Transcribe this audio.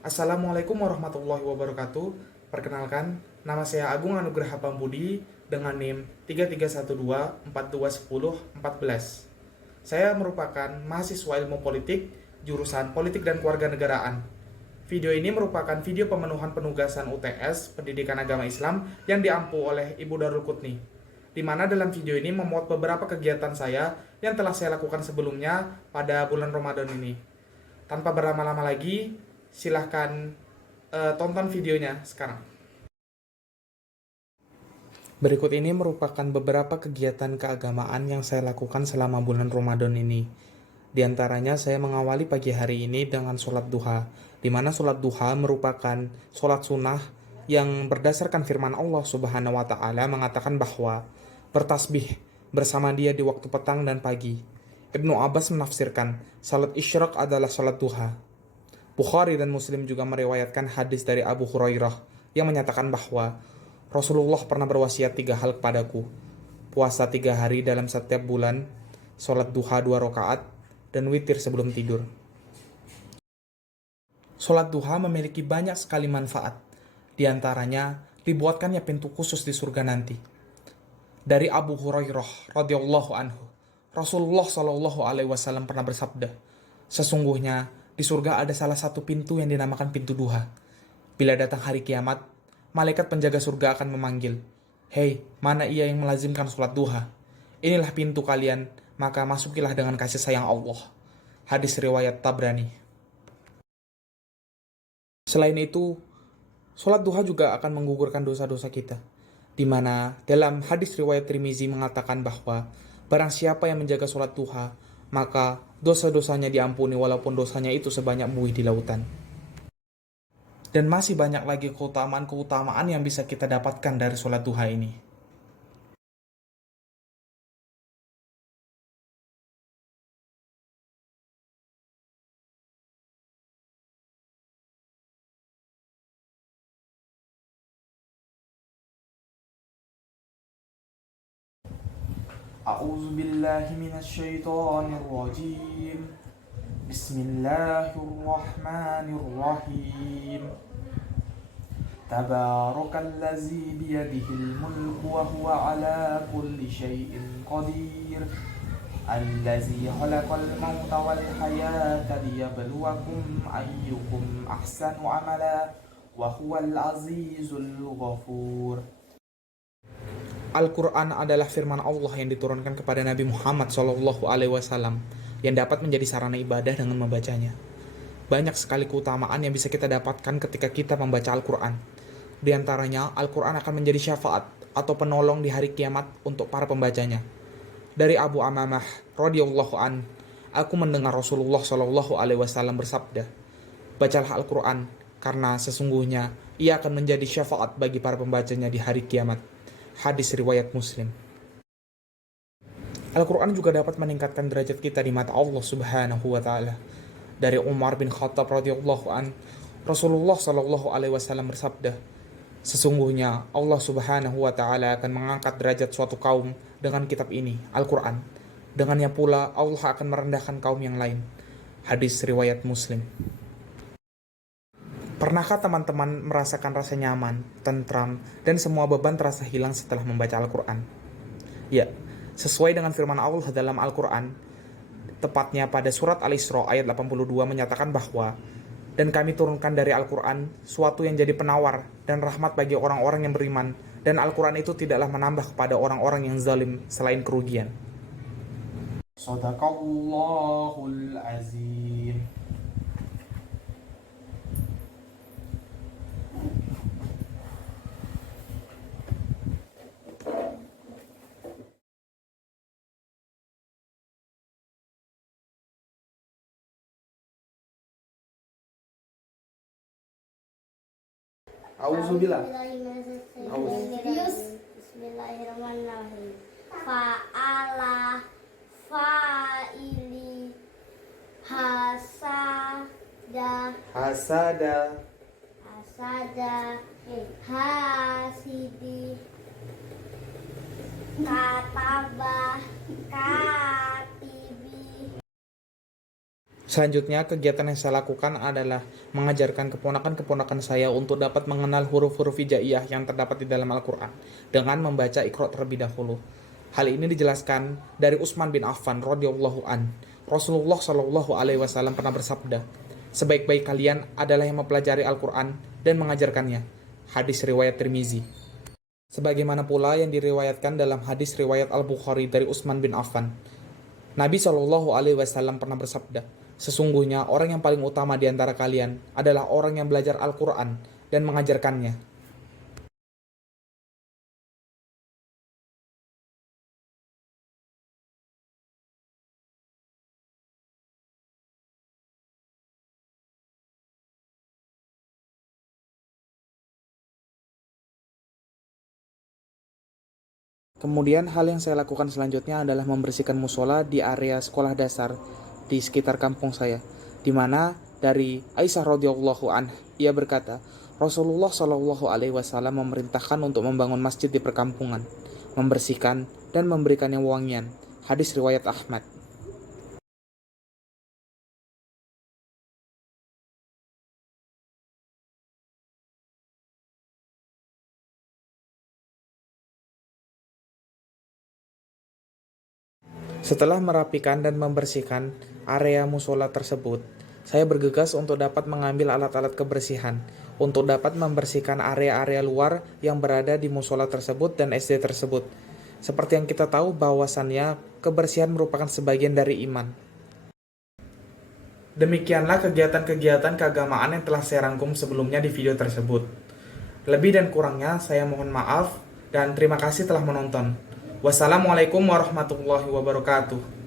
Assalamualaikum warahmatullahi wabarakatuh. Perkenalkan, nama saya Agung Anugraha Pambudi dengan NIM 3312421014. Saya merupakan mahasiswa ilmu politik, jurusan Politik dan Kewarganegaraan. Video ini merupakan video pemenuhan penugasan UTS Pendidikan Agama Islam yang diampu oleh Ibu Darul Qutni, di mana dalam video ini memuat beberapa kegiatan saya yang telah saya lakukan sebelumnya pada bulan Ramadan ini. Tanpa berlama-lama lagi, silahkan tonton videonya sekarang. Berikut ini merupakan beberapa kegiatan keagamaan yang saya lakukan selama bulan Ramadan ini. Di antaranya saya mengawali pagi hari ini dengan sholat duha, di mana sholat duha merupakan sholat sunnah yang berdasarkan firman Allah Subhanahu wa Ta'ala mengatakan bahwa bertasbih bersama Dia di waktu petang dan pagi. Ibnu Abbas menafsirkan, salat isyraq adalah salat duha. Bukhari dan Muslim juga meriwayatkan hadis dari Abu Hurairah yang menyatakan bahwa Rasulullah pernah berwasiat 3 hal kepadaku: puasa 3 hari dalam setiap bulan, sholat duha 2 rakaat, dan witir sebelum tidur. Sholat duha memiliki banyak sekali manfaat, di antaranya dibuatkannya pintu khusus di surga nanti. Dari Abu Hurairah radhiyallahu anhu, Rasulullah Shallallahu alaihi wasallam pernah bersabda, sesungguhnya di surga ada salah satu pintu yang dinamakan pintu duha. Bila datang hari kiamat, malaikat penjaga surga akan memanggil, "Hei, mana ia yang melazimkan sholat duha? Inilah pintu kalian, maka masukilah dengan kasih sayang Allah." Hadis riwayat Tabrani. Selain itu, sholat duha juga akan menggugurkan dosa-dosa kita, di mana dalam hadis riwayat Tirmizi mengatakan bahwa barang siapa yang menjaga sholat duha, maka dosa-dosanya diampuni walaupun dosanya itu sebanyak buih di lautan. Dan masih banyak lagi keutamaan-keutamaan yang bisa kita dapatkan dari sholat duha ini. A'udzu billahi minasyaitonir rajim. Bismillahirrahmanirrahim. Tabarakalladzi biyadihil mulku wa huwa ala kulli syai'in qadir. Allazi khalaqal mauta wal hayata liyabluwakum ayyukum ahsanu amala wa huwal azizul ghafur. Al-Quran adalah firman Allah yang diturunkan kepada Nabi Muhammad SAW yang dapat menjadi sarana ibadah dengan membacanya. Banyak sekali keutamaan yang bisa kita dapatkan ketika kita membaca Al-Quran. Di antaranya, Al-Quran akan menjadi syafaat atau penolong di hari kiamat untuk para pembacanya. Dari Abu Amamah radhiyallahu an, aku mendengar Rasulullah SAW bersabda, "Bacalah Al-Quran, karena sesungguhnya ia akan menjadi syafaat bagi para pembacanya di hari kiamat." Hadis riwayat Muslim. Al-Quran juga dapat meningkatkan derajat kita di mata Allah Subhanahu wa Ta'ala. Dari Umar bin Khattab radhiyallahu an, Rasulullah Shallallahu alaihi wasallam bersabda, sesungguhnya Allah Subhanahu wa Ta'ala akan mengangkat derajat suatu kaum dengan kitab ini, Al-Quran. Dengannya pula Allah akan merendahkan kaum yang lain. Hadis riwayat Muslim. Pernahkah teman-teman merasakan rasa nyaman, tentram, dan semua beban terasa hilang setelah membaca Al-Quran? Ya, sesuai dengan firman Allah dalam Al-Quran, tepatnya pada surat Al-Isra ayat 82 menyatakan bahwa, dan kami turunkan dari Al-Quran suatu yang jadi penawar dan rahmat bagi orang-orang yang beriman, dan Al-Quran itu tidaklah menambah kepada orang-orang yang zalim selain kerugian. Shadaqallahul azim. Auzubillah. Bismillahirrahmanirrahim. Fa'ala fa'ili hasada Hasada. hasada hasidi kataba katibi. Selanjutnya, kegiatan yang saya lakukan adalah mengajarkan keponakan-keponakan saya untuk dapat mengenal huruf-huruf hijaiyah yang terdapat di dalam Al-Quran dengan membaca Iqra terlebih dahulu. Hal ini dijelaskan dari Utsman bin Affan radhiyallahu an. Rasulullah Shallallahu alaihi wasallam pernah bersabda, "Sebaik-baik kalian adalah yang mempelajari Al-Quran dan mengajarkannya." Hadis riwayat Tirmizi. Sebagaimana pula yang diriwayatkan dalam hadis riwayat Al-Bukhari dari Utsman bin Affan. Nabi Shallallahu alaihi wasallam pernah bersabda, "Sesungguhnya orang yang paling utama di antara kalian adalah orang yang belajar Al-Quran dan mengajarkannya." Kemudian hal yang saya lakukan selanjutnya adalah membersihkan musola di area sekolah dasar di sekitar kampung saya, di mana dari Aisyah radhiyallahu anha ia berkata, Rasulullah Shallallahu alaihi wasallam memerintahkan untuk membangun masjid di perkampungan, membersihkan dan memberikannya wangian. Hadis riwayat Ahmad. Setelah merapikan dan membersihkan area musola tersebut, saya bergegas untuk dapat mengambil alat-alat kebersihan untuk dapat membersihkan area-area luar yang berada di musola tersebut dan SD tersebut. Seperti yang kita tahu bahwasannya kebersihan merupakan sebagian dari iman. Demikianlah kegiatan-kegiatan keagamaan yang telah saya rangkum sebelumnya di video tersebut. Lebih dan kurangnya saya mohon maaf dan terima kasih telah menonton. Wassalamualaikum warahmatullahi wabarakatuh.